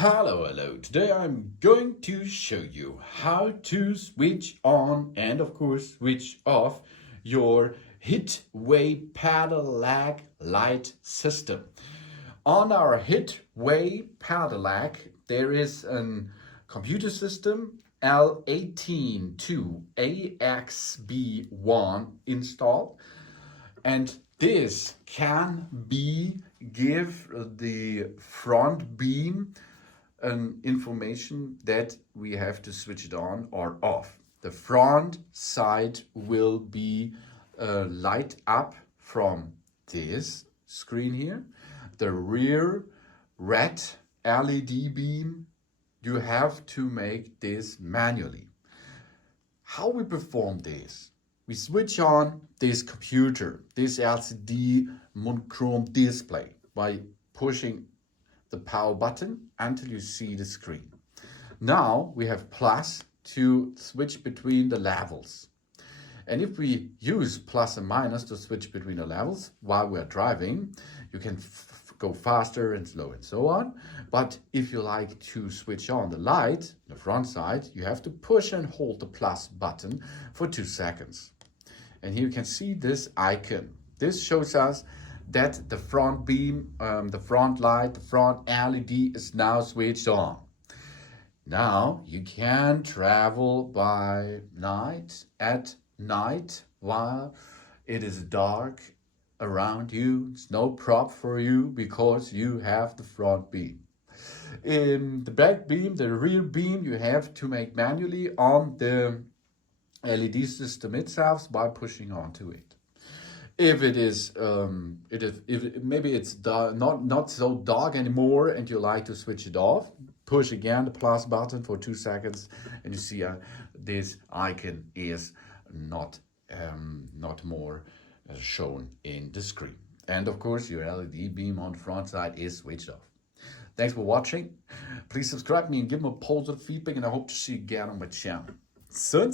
Hello. Today I'm going to show you how to switch on and of course switch off your Hitway pedelec light system. On our Hitway pedelec there is a computer system L182EXB1 installed, and this can give the front beam an information that we have to switch it on or off. The front side will be light up from this screen here. The rear red LED beam, you have to make this manually. How we perform this? We switch on this computer, this LCD monochrome display by pushing the power button until you see the screen. Now we have plus to switch between the levels. And if we use plus and minus to switch between the levels while we're driving, you can go faster and slow and so on. But if you like to switch on the light, the front side, you have to push and hold the plus button for 2 seconds. And here you can see this icon. This shows us that the front beam, the front light, the front LED is now switched on. Now you can travel by night, at night, while it is dark around you. It's no problem for you because you have the front beam. In the back beam, the rear beam, you have to make manually on the LED system itself by pushing onto it. If it is, maybe it's not so dark anymore and you like to switch it off, push again the plus button for 2 seconds and you see this icon is not more shown in the screen. And of course your LED beam on the front side is switched off. Thanks for watching. Please subscribe me and give me a positive feedback, and I hope to see you again on my channel. Soon.